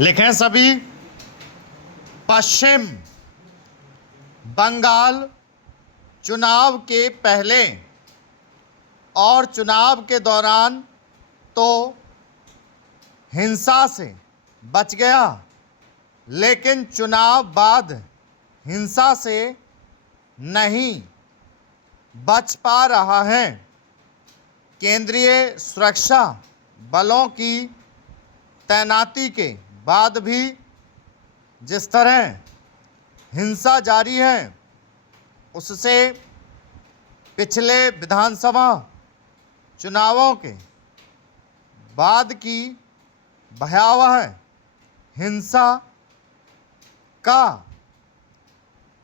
लिखें सभी। पश्चिम बंगाल चुनाव के पहले और चुनाव के दौरान तो हिंसा से बच गया, लेकिन चुनाव बाद हिंसा से नहीं बच पा रहा है। केंद्रीय सुरक्षा बलों की तैनाती के बाद भी जिस तरह हिंसा जारी है, उससे पिछले विधानसभा चुनावों के बाद की भयावह हिंसा का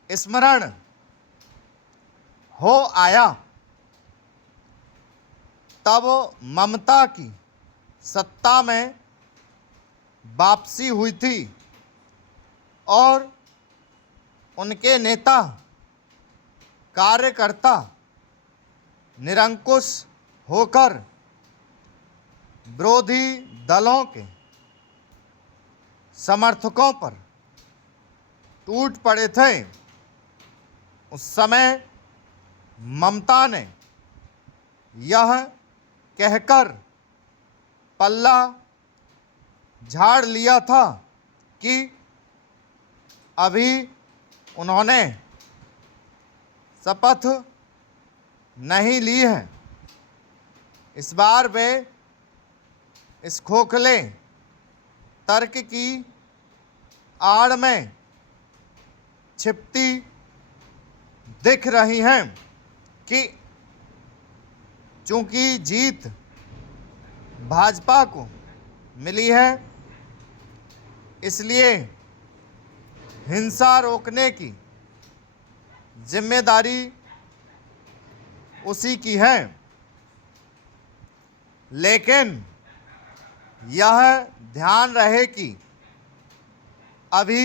स्मरण हो आया। तब ममता की सत्ता में वापसी हुई थी और उनके नेता कार्यकर्ता निरंकुश होकर विरोधी दलों के समर्थकों पर टूट पड़े थे। उस समय ममता ने यह कहकर पल्ला झाड़ लिया था कि अभी उन्होंने शपथ नहीं ली है। इस बार वे इस खोखले तर्क की आड़ में छिपती दिख रही हैं कि चूंकि जीत भाजपा को मिली है, इसलिए हिंसा रोकने की जिम्मेदारी उसी की है। लेकिन यह ध्यान रहे कि अभी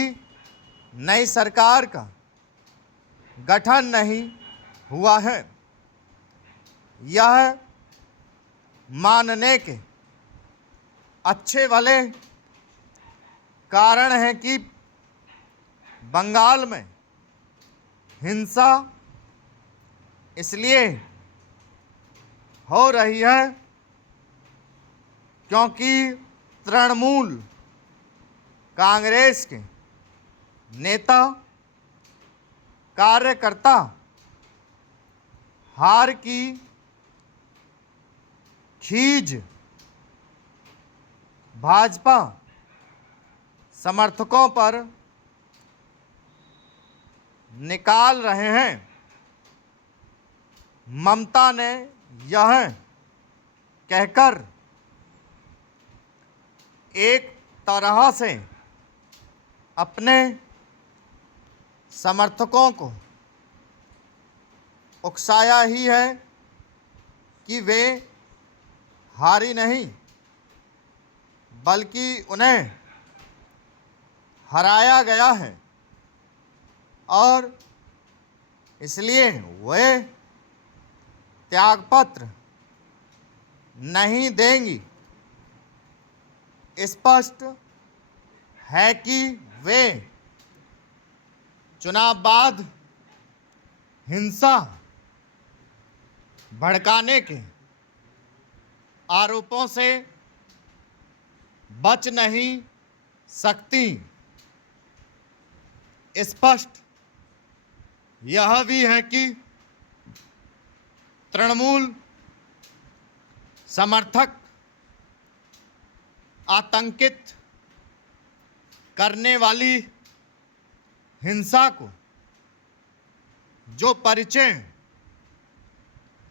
नई सरकार का गठन नहीं हुआ है। यह मानने के अच्छे भले कारण है कि बंगाल में हिंसा इसलिए हो रही है क्योंकि तृणमूल कांग्रेस के नेता कार्यकर्ता हार की खीज भाजपा समर्थकों पर निकाल रहे हैं। ममता ने यह कहकर एक तरह से अपने समर्थकों को उकसाया ही है कि वे हारी नहीं, बल्कि उन्हें हराया गया है और इसलिए वे त्यागपत्र नहीं देंगी। स्पष्ट है कि वे चुनाव बाद हिंसा भड़काने के आरोपों से बच नहीं सकती। स्पष्ट यह भी है कि तृणमूल समर्थक आतंकित करने वाली हिंसा को जो परिचय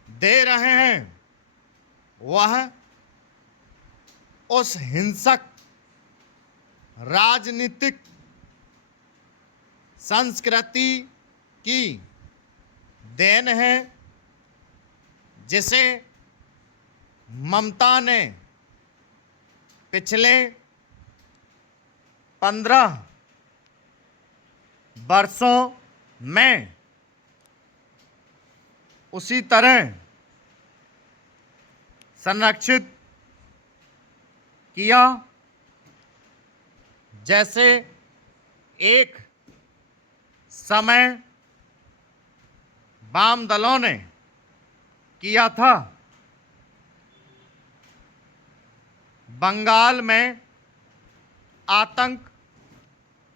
दे रहे हैं, वह उस हिंसक राजनीतिक संस्कृति की देन है जिसे ममता ने पिछले 15 वर्षों में उसी तरह संरक्षित किया जैसे एक समय वाम दलों ने किया था। बंगाल में आतंक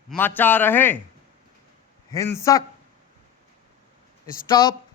मचा रहे हिंसक स्टॉप